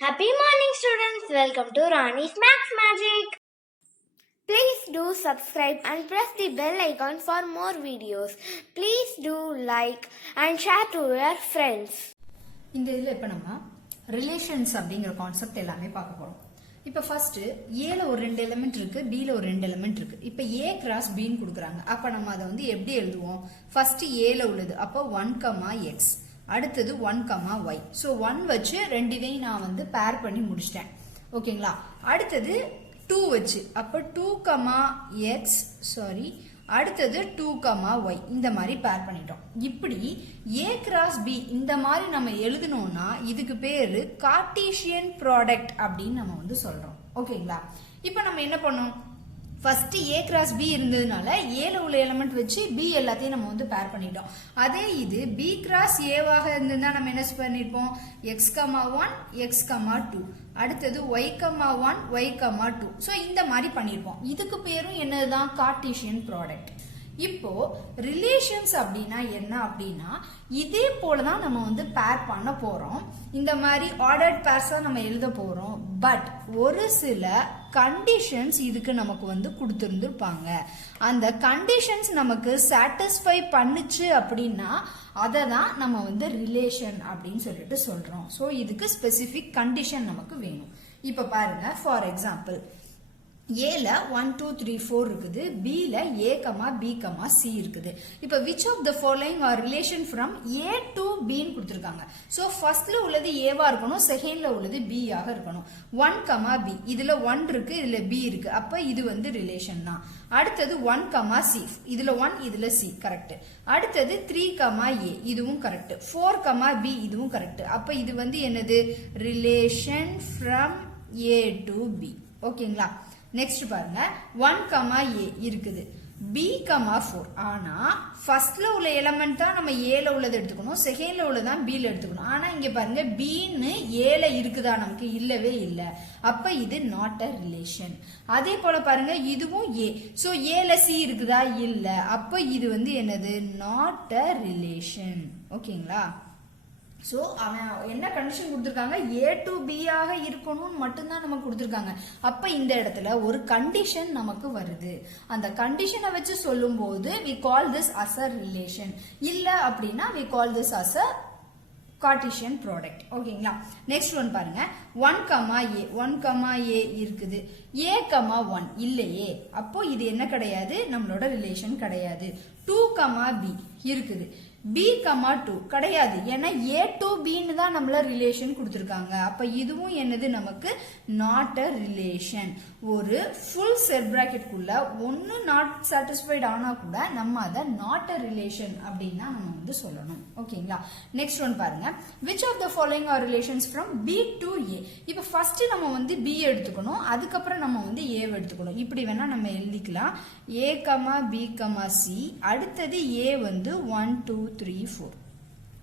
Happy morning, students. Welcome to Rani's Maths Magic. Please do subscribe and press the bell icon for more videos. Please do like and share to your friends. இந்த இதில் இப்போ நம்ம relations அப்படிங்கிற concept எல்லாமே பார்க்க போகிறோம். இப்போ first ஏல ஒரு 2 எலிமெண்ட் இருக்கு, பியில் ஒரு 2 எலிமெண்ட் இருக்கு. இப்போ ஏ கிராஸ் பின்னு கொடுக்குறாங்க. அப்போ நம்ம அதை வந்து எப்படி எழுதுவோம்? ஃபர்ஸ்ட் ஏல உள்ளது அப்போ 1, x, அடுத்தது 1, y. ஸோ 1 வச்சு ரெண்டினையும் நான் வந்து பேர் பண்ணி முடிச்சிட்டேன். ஓகேங்களா? அடுத்தது 2 வச்சு அப்போ 2, x, அடுத்தது 2, y இந்த மாதிரி பேர் பண்ணிட்டோம். இப்படி a கிராஸ் b இந்த மாதிரி நம்ம எழுதணும்னா இதுக்கு பேரு கார்ட்டீசியன் ப்ராடக்ட் அப்படின்னு நம்ம வந்து சொல்றோம். ஓகேங்களா? இப்போ நம்ம என்ன பண்ணோம்? ஃபர்ஸ்ட் a கிராஸ் b இருந்ததுனால ஏல உள்ள எலிமெண்ட் வச்சு b எல்லாத்தையும் நம்ம வந்து பேர் பண்ணிட்டோம். அதே இது b கிராஸ் a-வாக இருந்ததுன்னா நம்ம என்ன பண்ணிருப்போம்? x,1 x,2 அடுத்தது y,1 y,2 ஸோ இந்த மாதிரி பண்ணிருப்போம். இதுக்கு பேரும் என்னதுதான்? Cartesian product. இப்போ ரிலேஷன்ஸ் அப்படின்னா என்ன அப்படின்னா இதே போலதான் நம்ம வந்து பேர் பண்ண போறோம். இந்த மாதிரி ஆர்டர்ட் பேர்ஸ் தான் நம்ம எழுத போறோம். பட் ஒரு சில கண்டிஷன்ஸ் இதுக்கு நமக்கு வந்து கொடுத்துருந்துருப்பாங்க. அந்த கண்டிஷன்ஸ் நமக்கு சாட்டிஸ்ஃபை பண்ணுச்சு அப்படின்னா அதை தான் நம்ம வந்து ரிலேஷன் அப்படின்னு சொல்லிட்டு சொல்றோம். ஸோ இதுக்கு ஸ்பெசிபிக் கண்டிஷன் நமக்கு வேணும். இப்போ பாருங்க, ஃபார் எக்ஸாம்பிள் ஏல 1, 2, 3, 4 இருக்குது, பில a, b, c இருக்குது. இப்போ which of the following are relation from a to b ன்னு கொடுத்துருக்காங்க. ஸோ ஃபர்ஸ்ட்ல உள்ளது ஏவா இருக்கணும், செகண்ட்ல உள்ளது b ஆக இருக்கணும். 1, b இதுல 1 இருக்கு, இதுல b இருக்கு, அப்ப இது வந்து ரிலேஷன் தான். அடுத்தது 1, c இதுல 1 இதுல c கரெக்ட். அடுத்தது 3, a இதுவும் கரெக்ட். 4, b இதுவும் கரெக்ட். அப்ப இது வந்து என்னது? Relation from a to b. ஓகேங்களா? நெக்ஸ்ட் பாருங்க, 1, a இருக்குது, b, 4. ஆனா ஃபர்ஸ்ட்ல உள்ள எலிமெண்ட் தான் நம்ம ஏல உள்ளது எடுத்துக்கணும், செகண்ட்ல உள்ளதான் பில எடுத்துக்கணும். ஆனா இங்க பாருங்க பின்னு ஏல இருக்குதா? நமக்கு இல்லவே இல்ல. அப்ப இது நாட் அ ரிலேஷன். அதே போல பாருங்க இதுவும் ஏ. சோ ஏல சி இருக்குதா? இல்ல. அப்ப இது வந்து என்னது? Not a relation. ஓகேங்களா? ஸோ அவன் என்ன கண்டிஷன் கொடுத்துருக்காங்க? ஏ டு பி ஆக இருக்கணும்னு மட்டும்தான் நமக்கு கொடுத்துருக்காங்க. அப்ப இந்த இடத்துல ஒரு கண்டிஷன் நமக்கு வருது. அந்த கண்டிஷனை வச்சு சொல்லும் போது we call this as a relation. இல்ல அப்படின்னா we call this as a Cartesian product. ஓகேங்களா? நெக்ஸ்ட் ஒன் பாருங்க, 1, a இருக்குது, a, 1 இல்லையே. அப்போ இது என்ன கிடையாது? நம்மளோட ரிலேஷன் கிடையாது. 2, b இருக்குது, b, 2 கிடையாது. ஏன்னா a to b ன்னு தான் நம்மள ரிலேஷன் கொடுத்துருக்காங்க. அப்ப இதுவும் என்னது? நமக்கு நாட் அ ரிலேஷன். ஒரு ஃபுல் செட் பிராக்கெட் குள்ள ஒன்னு நாட் சாட்டிஸ்ஃபைட் ஆனா கூட நம்ம அதை நாட் அ ரிலேஷன் அப்படின்னு நம்ம வந்து சொல்லணும். ஓகேங்களா? நெக்ஸ்ட் ஒன் பாருங்க, which of the following are relations from b to a. இப்ப ஃபர்ஸ்ட் நம்ம வந்து b எடுத்துக்கணும், அதுக்கப்புறம் நம்ம வந்து a எடுத்துக்கணும். இப்படி வேணா நம்ம எழுதிக்கலாம். a, b, c அடுத்தது a வந்து 1, 2, 3, 4.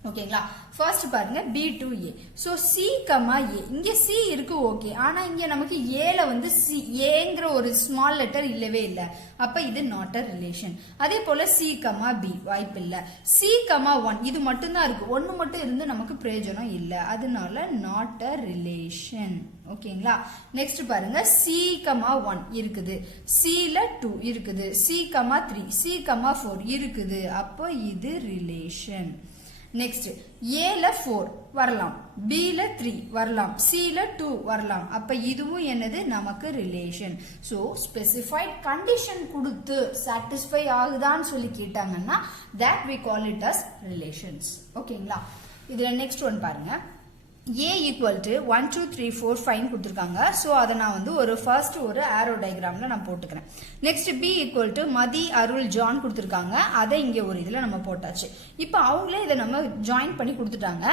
ஓகேங்களா? ஃபர்ஸ்ட் பாருங்க b to a. So c, a இங்க c இருக்கு, ஓகே. ஆனா இங்க நமக்கு ஏல வந்து c ஏங்கிற ஒரு ஸ்மால் லெட்டர் இல்லவே இல்ல. அப்ப இது நாட் அ ரிலேஷன். அதே போல c, b வாய்ப்பு இல்ல. c, 1 இது மட்டும் தான் இருக்கு, ஒன்னு மட்டும் இருந்து நமக்கு பிரயோஜனம் இல்ல. அதனால நாட் அ ரிலேஷன். ஓகேங்களா? நெக்ஸ்ட் பாருங்க, c, 1 இருக்குது, c ல 2 இருக்குது, c, 3, c, 4 இருக்குது. அப்ப இது ரிலேஷன். நெக்ஸ்ட் a ல 4 வரலாம், b ல 3 வரலாம், c ல 2 வரலாம். அப்ப இதுவும் என்னது? நமக்கு ரிலேஷன். சோ ஸ்பெசிஃபைட் கண்டிஷன் கொடுத்து சாட்டிஸ்ஃபை ஆகுதான்னு சொல்லி கேட்டாங்கன்னா that we call it as relations. ஓகேங்களா? இதுல நெக்ஸ்ட் ஒன் பாருங்க, a equal to 1, 2, 3, 4, 5 கொடுத்துருக்காங்க. ஸோ அதை நான் வந்து ஒரு ஃபர்ஸ்ட் ஒரு ஆரோ டயக்ராம்ல நான் போட்டுக்கிறேன். Next b equal to Mathi, Arul, John கொடுத்துருக்காங்க. அதை இங்க ஒரு இதுல நம்ம போட்டாச்சு. இப்போ அவங்களே இதை நம்ம ஜாயின் பண்ணி கொடுத்துட்டாங்க.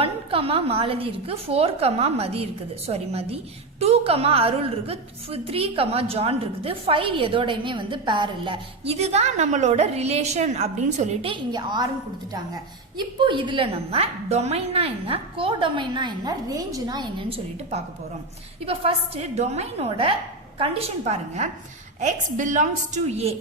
1, மாலதி இருக்கு, 4, மதி இருக்குது, மதி, 2, அருள் இருக்கு, 3, ஜான் இருக்குது, 5 எதோடையுமே வந்து பேர் இல்ல. இதுதான் நம்மளோட ரிலேஷன் அப்படின்னு சொல்லிட்டு இங்க ஆறுன்னு கொடுத்துட்டாங்க. இப்போ இதுல நம்ம டொமைனா என்ன, கோ டொமைனா என்ன, ரேஞ்சுனா என்னன்னு சொல்லிட்டு பார்க்க போறோம். இப்போ ஃபர்ஸ்ட் டொமைனோட கண்டிஷன் பாருங்க, எக்ஸ் பிலாங்ஸ் டு ஏ,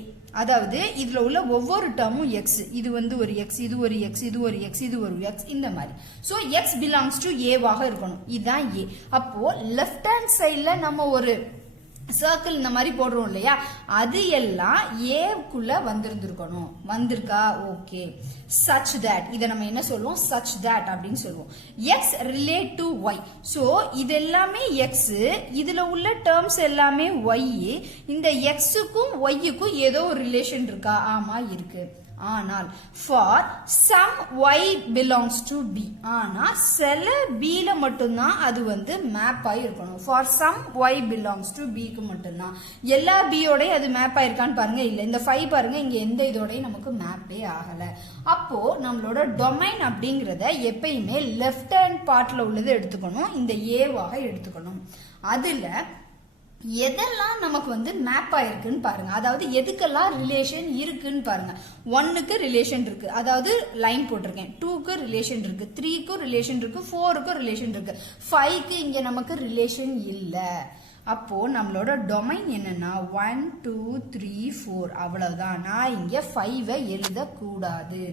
அதாவது இதுல உள்ள ஒவ்வொரு டேர்மும் எக்ஸ், இது வந்து ஒரு எக்ஸ், இது ஒரு எக்ஸ், இது ஒரு எக்ஸ், இது ஒரு எக்ஸ், இந்த மாதிரி. ஸோ எக்ஸ் பிலாங்ஸ் டு ஏவாக இருக்கணும், இதுதான் ஏ. அப்போ லெஃப்ட் ஹேண்ட் சைட்ல நம்ம ஒரு சர்க்கிள் இந்த மாதிரி போடுறோம் இல்லையா, அது எல்லாம் ஏக்குள்ள வந்திருந்திருக்கணும். வந்திருக்கா? ஓகே. such that, இதை நம்ம என்ன சொல்லுவோம்? such that அப்படின்னு சொல்லுவோம். x relate to y. So இது எல்லாமே x, இதுல உள்ள டேர்ம்ஸ் எல்லாமே y. இந்த xக்கும் yக்கும் ஏதோ ஒரு ரிலேஷன் இருக்கா? ஆமா இருக்கு. ஆனால் for some y belongs to b, ஆனா சில b ல மட்டும்தான் அது வந்து மேப் ஆகி இருக்கணும். for some y belongs to b க்கு மட்டும்தான். எல்லா b ஓட அது மேப் ஆயிருக்கான்னு பாருங்க, இல்ல. இந்த 5 பாருங்க, இங்க எந்த இதோடய நமக்கு மேப்பே ஆகல. அப்போ நம்மளோட டொமைன் அப்படிங்கறத எப்பயுமே லெஃப்ட் ஹேண்ட் பார்ட்ல உள்ளது எடுத்துக்கணும், இந்த ஏவாக எடுத்துக்கணும். அதுல எதெல்லாம் நமக்கு வந்து மேப் ஆயிருக்குன்னு பாருங்க, அதாவது எதுக்கெல்லாம் ரிலேஷன் இருக்குன்னு பாருங்க. 1க்கு ரிலேஷன் இருக்கு, அதாவது லைன் போட்டிருக்கேன். 2க்கு ரிலேஷன் இருக்கு, 3க்கும் ரிலேஷன் இருக்கு, 4க்கும் ரிலேஷன் இருக்கு, 5க்கு இங்க நமக்கு ரிலேஷன் இல்ல. அப்போ நம்மளோட டொமைன் என்னன்னா 1 2 3 4 அவ்வளவுதான். நான் இங்க 5 எழுதக்கூடாது.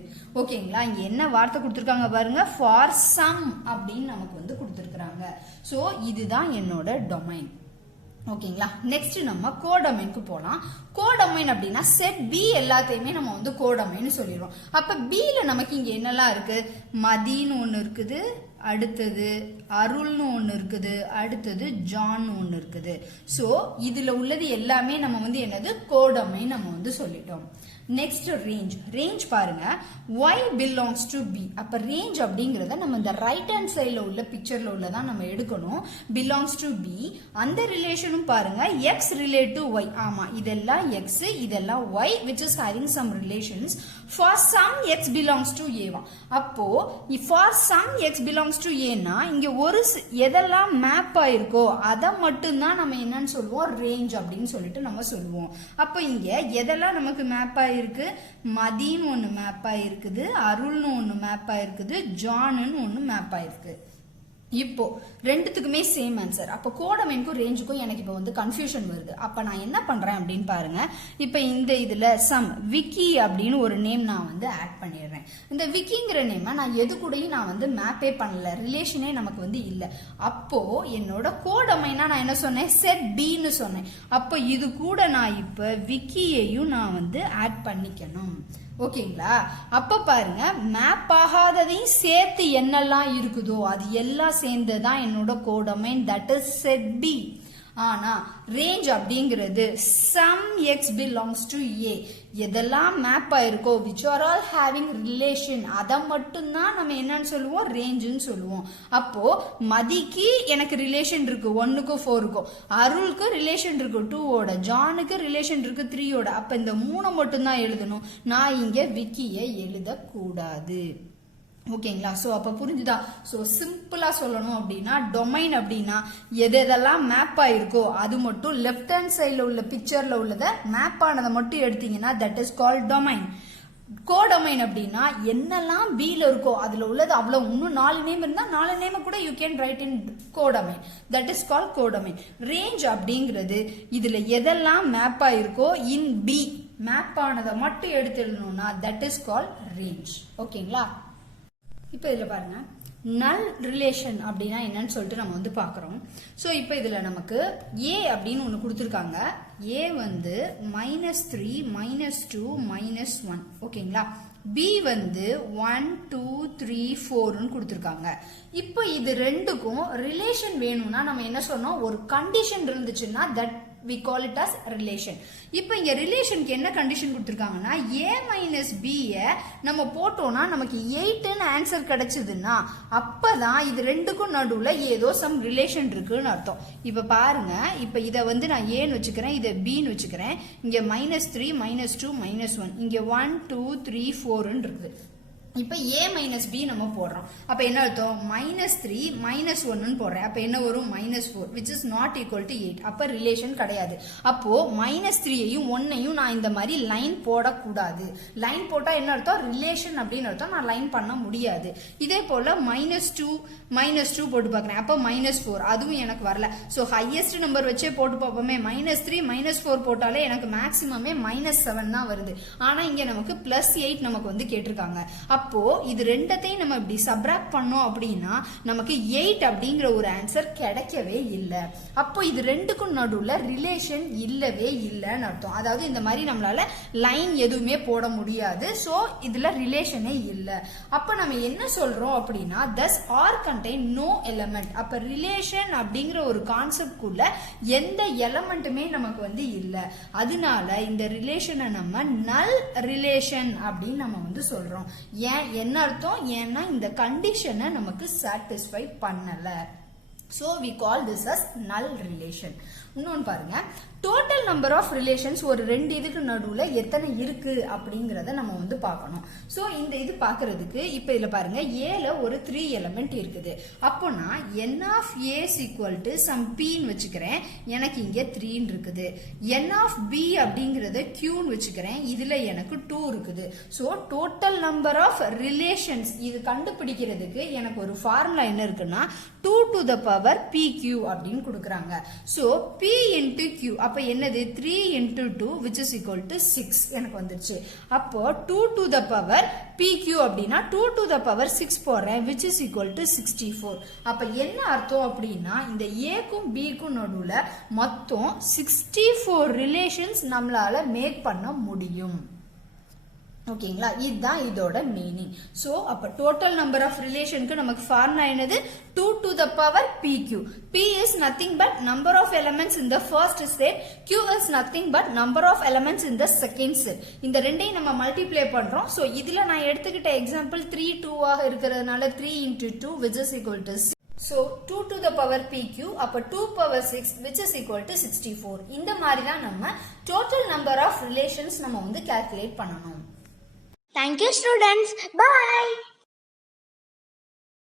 ஓகேங்களா? இங்க என்ன வார்த்தை கொடுத்துருக்காங்க பாருங்க, ஃபார் சம் அப்படின்னு நமக்கு வந்து கொடுத்துருக்காங்க. ஸோ இதுதான் என்னோட டொமைன். ஓகேங்களா? நெக்ஸ்ட் நம்ம கோடொமைனுக்கு போலாம். கோடொமைன் அப்படின்னா செட் பி எல்லாத்தையுமே நம்ம வந்து கோடொமைன் சொல்லிடுறோம். அப்ப பில நமக்கு இங்க என்னெல்லாம் இருக்கு? மதின்னு ஒண்ணு இருக்குது, அடுத்தது அருள்னு ஒண்ணு இருக்குது, அடுத்தது ஜான் ஒண்ணு இருக்குது. சோ இதுல உள்ளது எல்லாமே நம்ம வந்து என்னது? கோடொமைன் நம்ம வந்து சொல்லிட்டோம். Next range. ரேஞ்ச் பாருங்க, y belongs to b. அப்ப ரேஞ்ச் அப்படிங்கறத நம்ம இந்த ரைட் ஹேண்ட் சைடுல உள்ள பிக்சர்ல உள்ளதான் நம்ம எடுக்கணும். belongs to b. அந்த ரிலேஷனும் பாருங்க, x relate to y. ஆமா, இதெல்லாம் x, இதெல்லாம் y, which is having some relations. for some x belongs to a. அப்போ for some x belongs to a னா இங்க ஒரு எதெல்லாம் மேப் ஆயிருக்கோ அதை மட்டும் தான் நம்ம என்னன்னு சொல்லுவோம்? ரேஞ்ச் அப்படின்னு சொல்லிட்டு நம்ம சொல்லுவோம். அப்ப இங்க எதெல்லாம் நமக்கு மேப் இருக்கு? மதின்னு ஒண்ணு மேப் ஆயிருக்குது, அருள்னு ஒண்ணு மேப் ஆயிருக்குது, ஜான்னு ஒண்ணு மேப் ஆயிருக்கு. இப்போ ரெண்டுத்துக்குமே சேம் ஆன்சர். அப்ப கோடொமைனுக்கும் ரேஞ்சுக்கும் எனக்கு இப்போ வந்து கன்ஃபியூஷன் வருது. அப்ப நான் என்ன பண்றேன் அப்படின்னு பாருங்க. இப்ப இந்த இதுல சம் விக்கி அப்படின்னு ஒரு நேம் நான் வந்து ஆட் பண்ணிடுறேன். இந்த விக்கிங்கிற நேம் நான் எது கூடயும் நான் வந்து மேப்பே பண்ணல, ரிலேஷனே நமக்கு வந்து இல்ல. அப்போ என்னோட கோடொமைனா நான் என்ன சொன்னேன்? செட் பின்னு சொன்னேன். அப்ப இது கூட நான் இப்ப விக்கியையும் நான் வந்து ஆட் பண்ணிக்கணும். ஓகேங்களா? அப்ப பாருங்க, மேப் ஆகாததையும் சேர்த்து என்னெல்லாம் இருக்குதோ அது எல்லாம் சேர்ந்ததான் என்னோட codomain, that is set B. ஆனா ரேஞ்ச் அப்படிங்கிறது some X belongs to A, எதெல்லாம் மேப் ஆயிருக்கோ which are all having relation, அதை மட்டும்தான் நம்ம என்னன்னு சொல்லுவோம்? ரேஞ்சுன்னு சொல்லுவோம். அப்போ மதிக்கு எனக்கு ரிலேஷன் இருக்கு 1க்கும் 4க்கும், அருளுக்கு ரிலேஷன் இருக்கு 2ஓட, ஜானுக்கு ரிலேஷன் இருக்கு 3ஓட. அப்ப இந்த 3 மட்டும்தான் எழுதணும், நான் இங்க விக்கிய எழுதக்கூடாது. ஓகேங்களா? சோ அப்ப புரிஞ்சுதா? சோ சிம்பிளா சொல்லணும் அப்படின்னா டொமைன் அப்படின்னா எதெல்லாம் மேப் ஆயிருக்கோ அது மட்டும் லெஃப்ட் ஹேண்ட் சைட்ல உள்ள பிக்சர்ல உள்ளத மேப் ஆனதை மட்டும் எடுத்தீங்கன்னா that is called domain. Codomain அப்படின்னா என்னெல்லாம் பில இருக்கோ அதுல உள்ளது அவ்வளவு, இன்னும் 4 நேம் இருந்தா 4 நேம் கூட you can write in codomain, that is called codomain. Range அப்படிங்கிறது இதுல எதெல்லாம் மேப் ஆயிருக்கோ இன் பி மேப் ஆனதை மட்டும் எடுத்து எழுதணும்னா தட் இஸ் கால்ட் ரேஞ்ச். ஓகேங்களா? இப்போ இதில் பாருங்க, நல் ரிலேஷன் அப்படின்னா என்னன்னு சொல்லிட்டு நம்ம வந்து பார்க்குறோம். ஸோ இப்போ இதில் நமக்கு ஏ அப்படின்னு ஒன்று கொடுத்துருக்காங்க. ஏ வந்து -3 -2 -1. ஓகேங்களா? பி வந்து 1 2 3 4ன்னு கொடுத்துருக்காங்க. இப்போ இது ரெண்டுக்கும் ரிலேஷன் வேணும்னா நம்ம என்ன சொன்னோம்? ஒரு கண்டிஷன் இருந்துச்சுன்னா that we call it as relation. இப்போ இங்க ரிலேஷனுக்கு என்ன கண்டிஷன் கொடுத்திருக்காங்கன்னா a - b நம்ம போட்டோம்னா நமக்கு 8ன்னு ஆன்சர் கிடைச்சதுன்னா அப்பதான் இது ரெண்டுக்கும் நடுவுல ஏதோ சம் ரிலேஷன் இருக்குன்னு அர்த்தம். இப்ப பாருங்க, இப்ப இத வந்து நான் ஏன்னு வச்சுக்கிறேன், இத பின்னு வச்சுக்கிறேன். இங்க -3 -2 -1, இங்க 1 2 3 4ன்னு இருக்குது. இப்போ a மைனஸ் பி நம்ம போடுறோம். அப்போ என்ன அர்த்தம்? -3 -1 போடுறேன். அப்போ என்ன வரும்? -4 which is not equal to 8. அப்போ ரிலேஷன் கிடையாது. அப்போ -3ஐயும் 1ஐயும் நான் இந்த மாதிரி லைன் போடக்கூடாது. லைன் போட்டால் என்ன அர்த்தம்? ரிலேஷன் அப்படின்னு அர்த்தம். நான் லைன் பண்ண முடியாது. இதே போல் -2 போட்டு பார்க்குறேன். அப்போ -4 அதுவும் எனக்கு வரல. ஸோ ஹையஸ்ட் நம்பர் வச்சே போட்டு பார்ப்போமே. -3 -4 போட்டாலே எனக்கு மேக்ஸிமமே -7 தான் வருது. ஆனால் இங்கே நமக்கு +8 நமக்கு வந்து கேட்டிருக்காங்க. அப்போ இது ரெண்டத்தையும் நம்ம இப்படி சப்ராக்ட் பண்ணோம் அப்படின்னா நமக்கு 8 அப்படிங்கிற ஒரு ஆன்சர் கிடைக்கவே இல்லை. அப்போ இது ரெண்டுக்கும் நடுவுல ரிலேஷன் இல்லவே இல்லைன்னு அர்த்தம். அதாவது இந்த மாதிரி நம்மளால லைன் எதுவுமே போட முடியாது. ஸோ இதுல ரிலேஷனே இல்லை. அப்போ நம்ம என்ன சொல்றோம் அப்படின்னா thus R contain no element. அப்ப ரிலேஷன் அப்படிங்கிற ஒரு கான்செப்ட் குள்ள எந்த எலமெண்ட்டுமே நமக்கு வந்து இல்லை. அதனால இந்த ரிலேஷனை நம்ம நல் ரிலேஷன் அப்படின்னு நம்ம வந்து சொல்றோம். ஏன் என்ன அர்த்தம்? ஏன்னா இந்த கண்டிஷனை நமக்கு சாட்டிஸ்ஃபை பண்ணல. So we call this as null relation. இன்னொன்று பாருங்க, டோட்டல் நம்பர் ஆஃப் ரிலேஷன்ஸ் ஒரு ரெண்டு இதுக்கு நடுவில் எத்தனை இருக்கு அப்படிங்கிறத நம்ம வந்து பார்க்கணும். ஸோ இந்த இது பார்க்கறதுக்கு இப்போ இதில் பாருங்க, ஏல ஒரு 3 எலமெண்ட் இருக்குது. அப்போனா n of A equal to some பின்னு வச்சுக்கிறேன். எனக்கு இங்கே 3 இருக்குது. n ஆஃப் பி அப்படிங்கிறத கியூன்னு வச்சுக்கிறேன். இதில் எனக்கு 2 இருக்குது. So total number of relations இது கண்டுபிடிக்கிறதுக்கு எனக்கு ஒரு ஃபார்முலா என்ன இருக்குன்னா 2 to the power pq அப்படின்னு கொடுக்குறாங்க. ஸோ p into q அப்ப என்னது 3 into 2 which is equal to 6 எனக்கு வந்துருச்சு. அப்போ 2 to the power pq அப்படின்னா 2 to the power 6 போடுறேன் which is equal to 64. அப்ப என்ன அர்த்தம் அப்படின்னா இந்த ஏக்கும் பிக்கும் நடுவுல மொத்தம் 64 ரிலேஷன்ஸ் நம்மளால மேக் பண்ண முடியும். ஓகேங்களா? இதுதான் இதோட மீனிங். ஸோ அப்போ டோட்டல் நம்பர் ஆஃப் ரிலேஷனுக்கு நமக்கு ஃபார்முலா என்னது? 2 to the power pq. p is nothing but number of elements in the first set. q is nothing but number of elements in the second set. இந்த ரெண்டையும் நம்ம multiply பண்றோம். So இதுல நான் எடுத்துக்கிட்ட example 3 2 இருக்கிறதுனால 3 into 2 which is equal to 6. So 2 to the power pq அப்ப 2 power 6 which is equal to 64. இந்த மாதிரி தான் நம்ம டோட்டல் நம்பர் ஆஃப் ரிலேஷன்ஸ் நம்ம வந்து கால்குலேட் பண்ணணும். Thank you students. Bye.